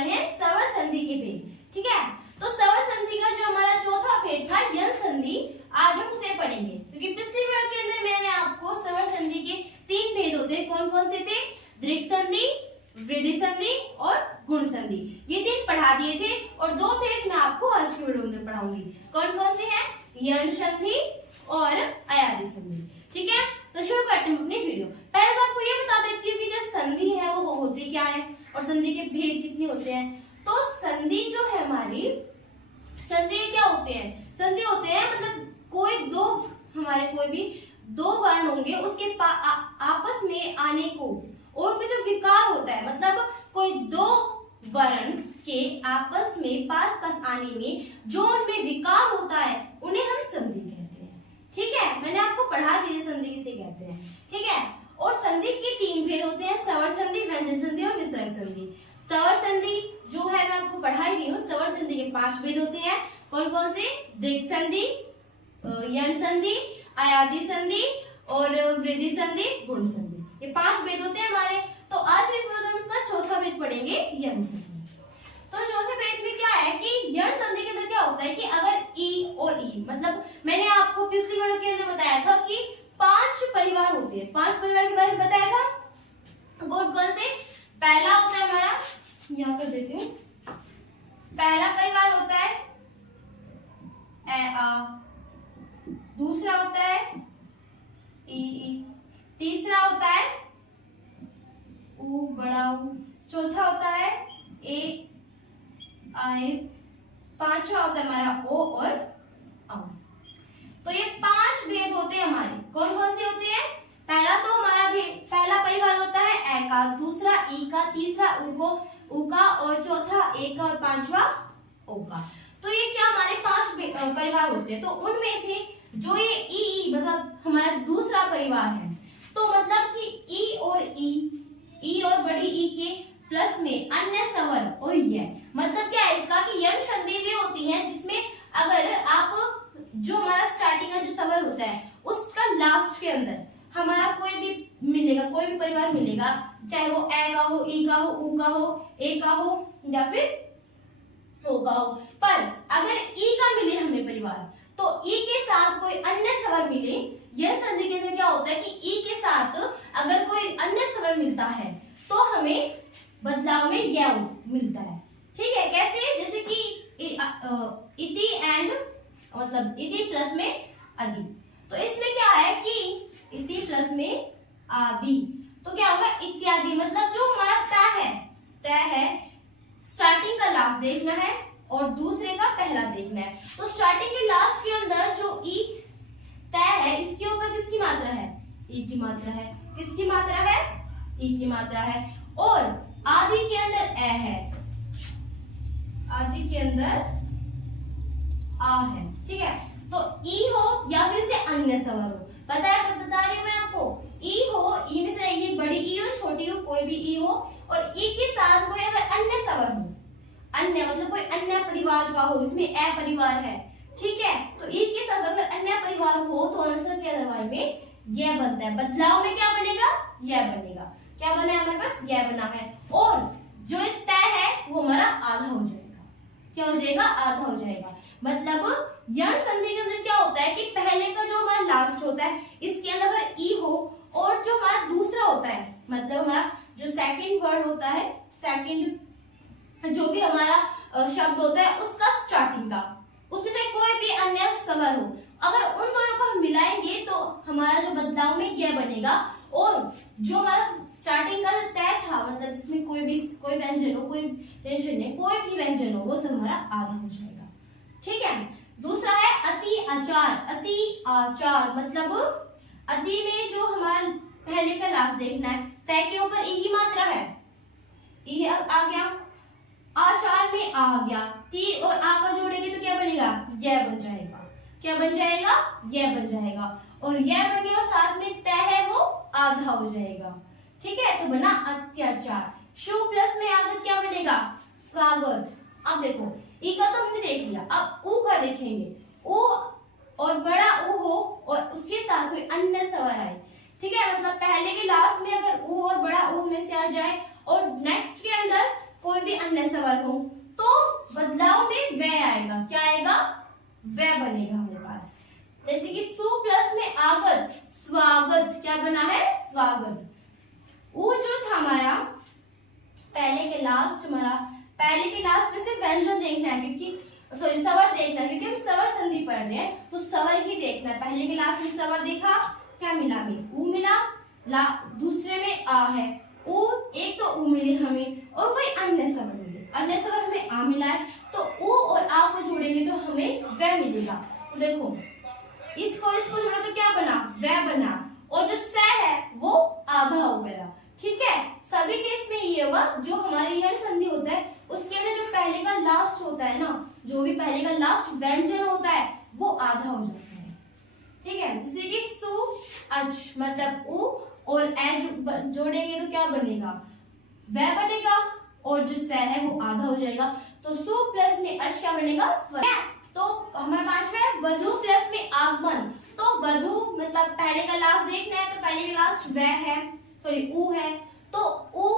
वाले हैं स्वर संधि के भेद। ठीक है, तो स्वर संधि का जो हमारा चौथा भेद था यन संधि, आज हम उसे पढ़ेंगे, क्योंकि पिछली वीडियो के अंदर मैंने आपको स्वर संधि के 3 भेद होते हैं। कौन कौन से थे? दृक् संधि, वृद्धि संधि और गुण संधि, ये 3 पढ़ा दिए थे। और 2 भेद मैं आपको आज की वीडियो में पढ़ाऊंगी। कौन कौन से हैं? यण संधि और अयादि संधि। ठीक है, तो शुरू करते हैं अपनी वीडियो। पहले मैं आपको ये बता देती हूँ कि जो संधि है वो होती क्या है और संधि के भेद कितने होते हैं। तो संधि जो है हमारी, संधि क्या होते हैं? संधि होते हैं मतलब कोई दो, हमारे कोई भी 2 वर्ण होंगे उसके आपस में आने को, और उनमें जो विकार होता है, मतलब कोई 2 वर्ण के आपस में पास आने में जो उनमें विकार होता है उन्हें हम संधि कहते हैं। ठीक है, मैंने आपको पढ़ा दिया संधि किसे कहते हैं। ठीक है, और संधि के 3 भेद होते हैं, स्वर संधि, व्यंजन संधि और विसर्ग संधि। स्वर संधि जो है मैं आपको पढ़ा ही रही हूँ। स्वर संधि के 5 भेद होते हैं। कौन कौन से? दृक् संधि, यण संधि, अयादि संधि और वृद्धि संधि, गुण संधि, ये 5 भेद होते हैं हमारे। तो आज इस वीडियो में इसका चौथा भेद पढ़ेंगे, यण संधि। तो चौथे भेद में क्या है कि यण संधि के अंदर क्या होता है कि अगर ई और ई, मतलब मैंने आपको पिछली वीडियो के अंदर बताया था कि 5 परिवार होते हैं। 5 परिवार के बारे में बताया था। कौन कौन से? पहला होता है हमारा, यहाँ कर देती हूँ, पहला परिवार होता है ए आ, दूसरा होता है ई, तीसरा होता है ऊ बड़ा ऊ, चौथा होता है ए आए, पांचवा होता है हमारा ओ और औ। तो ये 5 भेद होते हैं हमारे। कौन कौन से होते हैं? पहला तो हमारा पहला परिवार होता है ए का, दूसरा ई का, तीसरा ऊ का और चौथा ए का और पांचवा ओ का। तो ये क्या हमारे 5 परिवार होते हैं। तो उनमें से जो ये ई मतलब हमारा दूसरा परिवार है, तो मतलब कि ई और बड़ी ई के प्लस में अन्य स्वर और यह, मतलब क्या है इसका कि यण संधि वे होती है जिसमें अगर आप जो हमारा स्टार्टिंग का जो स्वर होता है उसका लास्ट के अंदर हमारा कोई भी मिलेगा, कोई भी परिवार मिलेगा, चाहे वो ए का हो, ई का हो, ऊ का हो, ए का हो या फिर ओ का हो। पर अगर ई का मिले हमें परिवार, तो ई के साथ कोई अन्य स्वर मिले, यह संधि के अंदर क्या होता है कि ई के साथ अगर कोई अन्य स्वर मिलता है तो हमें बदलाव में यह मिलता है। ठीक है, कैसे? जैसे कि इति एंड मतलब इति प्लस में आदि। तो इसमें क्या है कि इति प्लस में आदि, तो क्या होगा? इत्यादि, मतलब जो हमारा तय है, स्टार्टिंग का लास्ट देखना है और दूसरे का पहला देखना है। तो स्टार्टिंग के लास्ट के अंदर जो ई तय है, इसके ऊपर किसकी मात्रा है? ई की मात्रा है। किसकी मात्रा है? ई की मात्रा है। और आदि के अंदर ए है, आदि के अंदर आ है। ठीक है, तो ई हो या फिर से अन्य स्वर हो, बता रही हूँ मैं आपको, ई हो, ई में से ये बड़ी ई हो, छोटी हो, कोई भी ई हो, और ई के साथ कोई अगर अन्य स्वर हो, अन्य मतलब कोई अन्य परिवार का हो, इसमें ए परिवार है। ठीक है, तो ई के साथ अगर अन्य परिवार हो तो आंसर के दरबार में यह बनता है। बदलाव में क्या बनेगा? यह बनेगा। क्या बना है हमारे पास? यह बना है। और जो तय है वो हमारा आधा हो जाएगा। क्या हो जाएगा? आधा हो जाएगा। मतलब यण संधि के अंदर क्या होता है कि पहले का जो हमारा लास्ट होता है इसके अंदर अगर ई हो और जो हमारा दूसरा होता है, मतलब हमारा जो सेकंड वर्ड होता है, सेकंड जो भी हमारा शब्द होता है उसका स्टार्टिंग का, उसमें से कोई भी अन्य स्वर हो, अगर उन दोनों को हम मिलाएंगे तो हमारा जो बदलाव में यह बनेगा। और जो हमारा स्टार्टिंग का तय था, मतलब जिसमें कोई व्यंजन हो, कोई व्यंजन है, कोई भी व्यंजन हो, वो सब हमारा आधा हो जाएगा। ठीक है, दूसरा है अति आचार। अति आचार मतलब अति में जो हमारा पहले का लास्ट देखना है, तय के ऊपर ई की मात्रा है, ई आ गया, आचार में आ गया, ती और आ का जोड़ेंगे तो क्या बनेगा? यह बन जाएगा। क्या बन जाएगा? यह बन जाएगा। और यह बन गया और साथ में तय है वो आधा हो जाएगा। ठीक है, तो बना अत्याचार। शु प्लस में आगे क्या बनेगा? स्वागत। अब देखो ई का तो हमने देख लिया, अब ऊ का देखेंगे। ऊ और बड़ा ऊ हो और उसके साथ कोई अन्य स्वर आए, ठीक है, मतलब पहले के लास्ट में अगर ऊ और बड़ा ऊ में से आ जाए और नेक्स्ट के अंदर कोई भी अन्य स्वर हो तो बदलाव में वे आएगा। क्या आएगा? वे बनेगा हमारे पास। जैसे कि सु प्लस में आगत, स्वागत, क्या बना है? स्वागत। वो जो था हमारा पहले के लास्ट में से व्यंजन देखना है, क्योंकि सॉरी स्वर देखना है, क्योंकि हम स्वर संधि पढ़ रहे हैं तो स्वर ही देखना है। पहले के लास्ट में स्वर देखा, क्या मिला? हमें ऊ मिला, दूसरे में आ है, ऊ एक तो ऊ मिले हमें, और वही अन्य स्वर मिले। अन्य स्वर हमें आ मिला है, तो ऊ और आ को जोड़ेंगे तो हमें वे मिलेगा। तो देखो इसको जोड़ा तो क्या बना? वे बना। और जो स है वो आधा हो गया। ठीक है, सभी केस में ये होगा। जो हमारे यण संधि होता है उसके अंदर जो पहले का लास्ट होता है ना, जो भी पहले का लास्ट व्यंजन होता है वो आधा हो जाता है। ठीक है, जैसे कि सु अच मतलब उ और ए जोड़ेंगे तो क्या बनेगा? वह बनेगा। और जो स है वो आधा हो जाएगा, तो सु प्लस में अच क्या बनेगा? स्वर। तो हमारा पांचवा है वधु प्लस में आगमन। तो वधु मतलब पहले का लास्ट देखना है, तो पहले का लास्ट वह है, सॉरी ऊ है, तो ऊ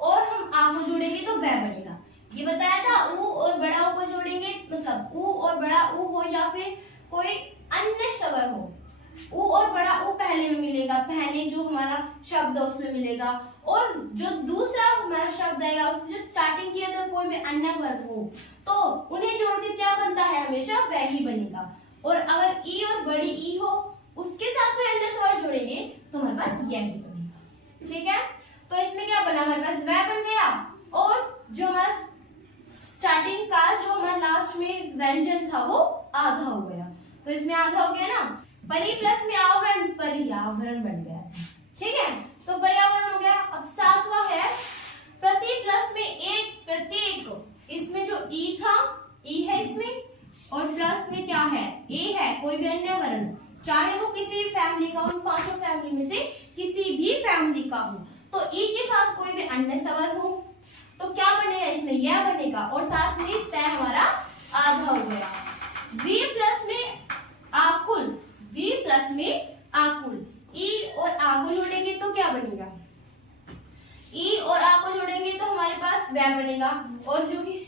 और हम आ को जोड़ेंगे तो वह बनेगा। ये बताया था ऊ और बड़ा ऊ को जोड़ेंगे मतलब ऊ और बड़ा ऊ हो या फिर कोई अन्य स्वर हो। ऊ और बड़ा ऊ पहले में मिलेगा, पहले जो हमारा शब्द है उसमें मिलेगा, और जो दूसरा हमारा शब्द आएगा उसमें जो स्टार्टिंग किया था कोई भी अन्य वर्ग हो तो उन्हें जोड़ के क्या बनता है? हमेशा वह ही बनेगा। और अगर ई और बड़ी ई हो उसके साथ कोई अन्य स्वर जोड़ेंगे तो हमारे पास यह ही बनेगा। ठीक है, तो इसमें क्या बना? हमारे पास वह बन गया, और जो हमारा स्टार्टिंग का जो हमारा लास्ट में व्यंजन था वो आधा हो गया। तो इसमें आधा हो गया ना। परि प्लस में आवरण, पर्यावरण बन गया। ठीक है, तो पर्यावरण हो गया। अब सातवां है प्रति प्लस में एक, प्रत्येक। इसमें जो ई था, ई है इसमें, और प्लस में क्या है? ए है, कोई भी अन्य वर्ण, चाहे वो किसी भी फैमिली का हो, उन पांचों फैमिली में से किसी भी फैमिली का हो, तो ई के साथ कोई भी अन्य स्वर हो तो क्या बनेगा? इसमें यह बनेगा, और साथ में तय हमारा आधा हो गया। वी प्लस में आकुल, वी प्लस में आकुल, ई और आ को जोड़ेंगे तो क्या बनेगा? ई और आ को जोड़ेंगे तो हमारे पास वह बनेगा, और जो भी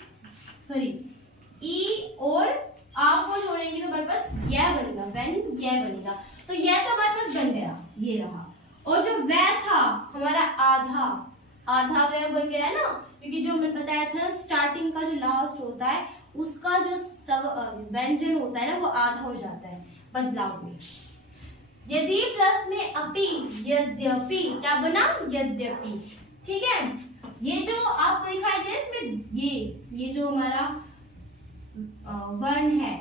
सॉरी ई और आ को जोड़ेंगे तो हमारे पास यह बनेगा, व्हेन यह बनेगा। तो यह तो हमारे पास बन गया, ये रहा। और जो वह था हमारा आधा वह बन गया है ना, क्योंकि जो मैंने बताया था स्टार्टिंग का जो लास्ट होता है उसका जो व्यंजन होता है ना वो आधा हो जाता है बदलाव में। यदि प्लस में अपि, यद्यपि, क्या बना? यद्यपि। ठीक है, ये जो आपको दिखाई दे इसमें ये जो हमारा वर्ण है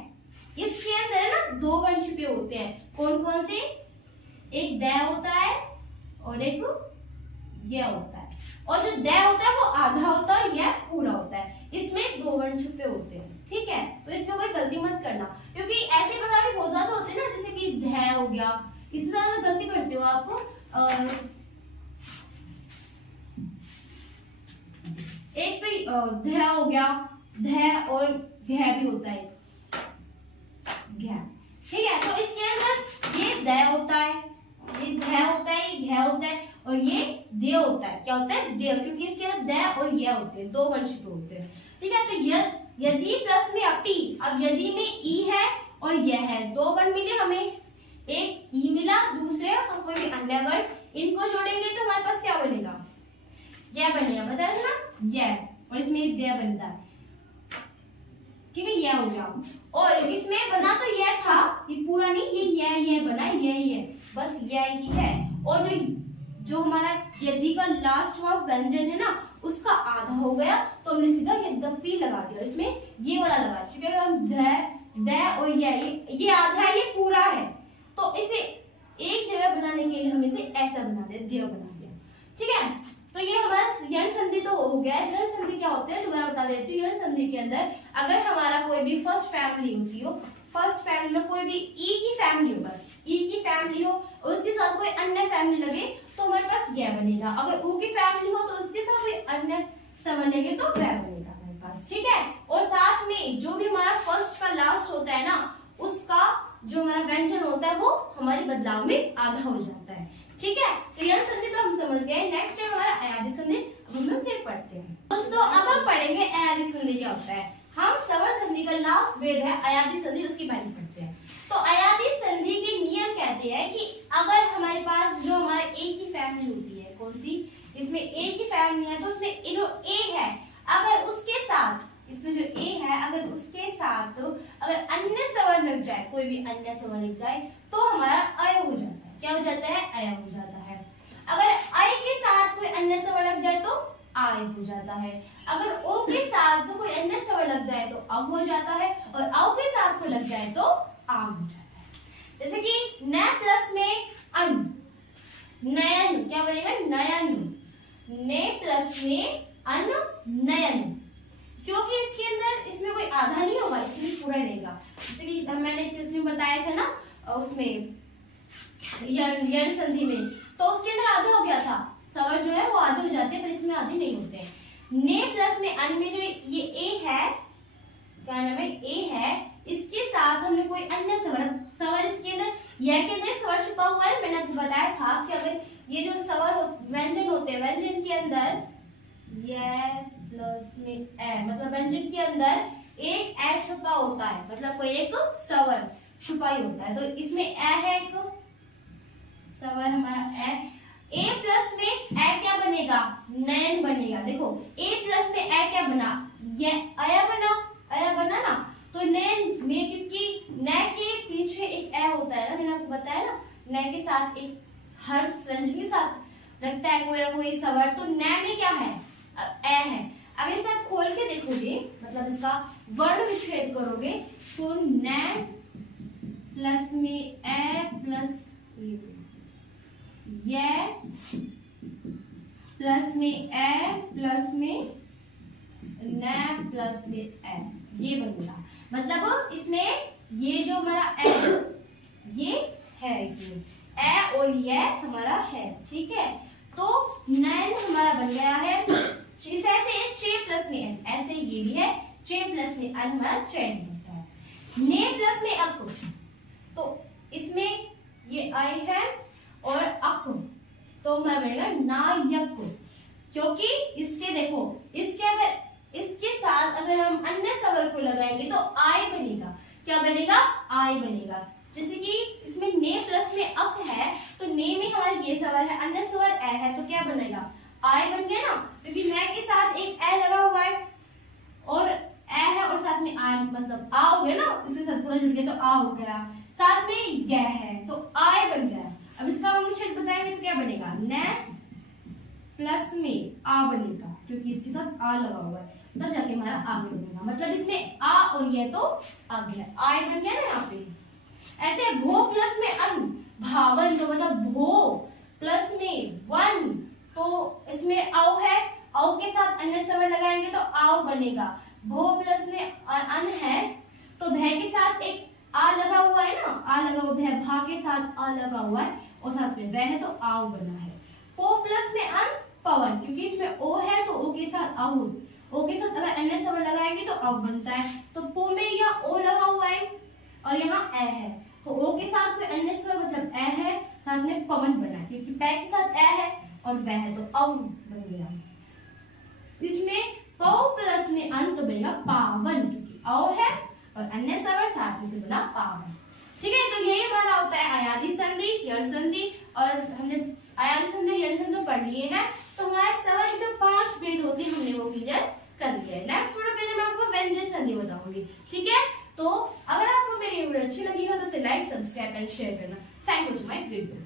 इसके अंदर ना दो वर्ण छिपे होते हैं। कौन कौन से? एक द होता है और एक य होता है, और जो द होता है वो आधा होता है, यह पूरा होता है। इसमें दो वर्ण छुपे होते हैं। ठीक है, तो इसमें कोई गलती मत करना, क्योंकि ऐसे प्रकार के बहुत ज्यादा होते हैं ना, जैसे कि ध हो गया, इसमें ज्यादा गलती करते हो आपको। एक तो ध हो गया, ध और घ भी होता है, घ। ठीक है, तो इसके अंदर ये द होता है, ये ध होता है, ये घ होता है, और ये दे होता है। क्या होता है? दे, क्योंकि इसके अंदर द और य होते हैं, दो वर्ण छिपे होते हैं। ठीक है, तो यदि प्लस में अपि, अब यदि में ई है और यह है, दो वर्ण मिले हमें, एक ई मिला, दूसरे हम कोई भी अन्य वर्ण, इनको जोड़ेंगे तो हमारे पास क्या बनेगा? यह बनेगा, बताया ना यह, और इसमें एक दे बनता है। ठीक है, यह हो गया। और इसमें बना तो यह था, ये पूरा नहीं, ये बना, यह बस यह ही है। और जो हमारा यदि का लास्ट व्यंजन है ना उसका आधा हो गया, तो हमने सीधा यद्यपि लगा दिया, इसमें ये वाला लगा, क्योंकि हम द और ये आधा है, ये पूरा है, तो इसे एक जगह बनाने के लिए हम इसे ऐसा बना दिया, देव बना दिया। ठीक है, तो ये हमारा यण संधि तो हो गया है। यण संधि क्या होते हैं दोबारा बता देती हूँ। यण संधि के अंदर अगर हमारा कोई भी फर्स्ट फैमिली होती हो, फर्स्ट फैमिली में कोई भी ई की फैमिली हो, बस ई की फैमिली हो और उसके साथ कोई अन्य फैमिली लगे तो हमारे पास यह बनेगा। अगर ऊ की फैमिली हो तो उसके साथ कोई अन्य समझ लेंगे तो वह बनेगा हमारे पास। ठीक है, और साथ में जो भी हमारा फर्स्ट का लास्ट होता है ना उसका जो हमारा व्यंजन होता है वो हमारे बदलाव में आधा हो जाता है। ठीक है, तो यण संधि तो हम समझ गए। नेक्स्ट है हमारा अयादि संधि। हम उसे पढ़ते हैं। दोस्तों अब हम पढ़ेंगे अयादी संधि क्या होता है। हम सवर संधि का लास्ट भेद है अयादी संधि, उसकी पहले पढ़ते हैं। तो अयादी संधि के नियम कहते हैं कि अगर हमारे पास जो हमारा ए की फैमिली होती है, कौन सी, इसमें ए की फैमिली है, तो उसमें जो ए है अगर उसके साथ, इसमें जो ए है अगर उसके साथ अगर अन्य स्वर लग जाए, कोई भी अन्य स्वर लग जाए तो हमारा अय हो जाता है। क्या हो जाता है? अय हो जाता है। अगर अय के साथ कोई अन्य स्वर लग जाए तो आय हो जाता है। अगर ओ के साथ तो कोई अन्य स्वर लग जाए तो अब हो जाता है, और औ के साथ कोई लग जाए तो आम हो जाता है। जैसे कि न प्लस में अन, नयन, क्या बनेगा? नयन। ने प्लस में अन, नयन। क्योंकि इसके अंदर इसमें कोई आधा नहीं होगा, इसलिए पूरा रहेगा। जैसे कि मैंने पिछले में बताया था ना, उसमें यण संधि में, तो उसके अंदर आधा हो गया था, स्वर जो है वो आधे हो जाते हैं, पर इसमें आधे नहीं होते हैं। ने प्लस में अन में जो ये ए है, क्या नाम है? ए है, इसके साथ हमने कोई अन्य स्वर इसके अंदर, यह के अंदर स्वर छुपा हुआ है। मैंने आपको बताया था कि अगर ये जो स्वर व्यंजन होते हैं, व्यंजन के अंदर यह प्लस में ए, मतलब व्यंजन के अंदर एक ए छुपा होता है, मतलब कोई एक स्वर छुपा ही होता है। तो इसमें ए है, एक स्वर हमारा ए प्लस में ए क्या बनेगा? नयन बनेगा। देखो ए प्लस में ए क्या बना? ये अया बना ना, तो नयन में, क्योंकि न के पीछे एक ए होता है ना, मैंने आपको बताया ना, न के साथ एक, हर व्यंजन के साथ लगता है कोई ना कोई स्वर, तो न में क्या है? ए है। अगर इसे आप खोल के देखोगे, मतलब इसका वर्ण विच्छेद करोगे, तो न प्लस में ए प्लस ये प्लस में ए प्लस में न प्लस में ए, ये बनेगा। मतलब इसमें ये जो हमारा ए ये है, इसमें ए और ये हमारा है, ठीक है। तो नयन हमारा बन गया है। ऐसे चे प्लस में एन, ऐसे ये भी है, चे प्लस में अन हमारा चैन बनता है। ने प्लस में अक, तो इसमें ये आई है और अक, तो हमारा बनेगा नायक, क्योंकि इसके देखो, इसके अगर इसके साथ अगर हम अन्य स्वर को लगाएंगे तो आय बनेगा। क्या बनेगा? आय बनेगा। जैसे कि इसमें ने प्लस में अक है, तो ने में हमारा ये स्वर है, अन्य स्वर ए है, तो क्या बनेगा? आय बन गया ना, क्योंकि न के साथ एक ए लगा हुआ है और ए है और साथ में आय, मतलब आ हो गया ना, इसके साथ पूरा जुड़ गया तो आ हो गया, साथ में य है तो आय बन गया। अब इसका हम विच्छेद बताएंगे तो क्या बनेगा? न प्लस में आ बनेगा, क्योंकि इसके साथ आ लगा हुआ है, तब जाके हमारा आगे बनेगा। मतलब इसमें आ और ये तो आगे है, आय बन गया ना यहाँ पे। ऐसे भो प्लस में अन, भावन, तो मतलब भो प्लस में वन, तो इसमें औ है, औ के साथ अन्य स्वर लगाएंगे तो आओ बनेगा। भो प्लस में अन है, तो भय के साथ एक आ लगा हुआ है ना, आ लगा हुआ, भय भा के साथ आ लगा हुआ है और साथ में वह है तो आओ बना है। पो प्लस में अन, पवन, क्योंकि इसमें ओ है तो ओ के साथ आओ, ओ के साथ अगर अन्य स्वर लगाएंगे तो औ बनता है। तो पो में यहाँ ओ लगा हुआ है और यहाँ ए है, तो ओ के साथ कोई अन्य स्वर मतलब ए है, साथ में पवन बना है, क्योंकि पै के साथ ए है और वह है तो औ बन गया। इसमें पौ प्लस में अन तो बनेगा पावन, क्योंकि औ है और अन्य स्वर साथ में बना पावन। ठीक है, तो यही हमारा होता है अयादी संधि, यण संधि, और हमने अयादी संधि, यण संधि तो पढ़ लिए हैं। तो हमारे स्वर के जो 5 भेद होते हैं हमने वो क्लियर कर लिया है। नेक्स्ट वीडियो के अंदर मैं आपको व्यंजन संधि बताऊंगी। ठीक है, तो अगर आपको मेरी वीडियो अच्छी लगी हो तो इसे लाइक, सब्सक्राइब एंड शेयर करना। Thank you for my video.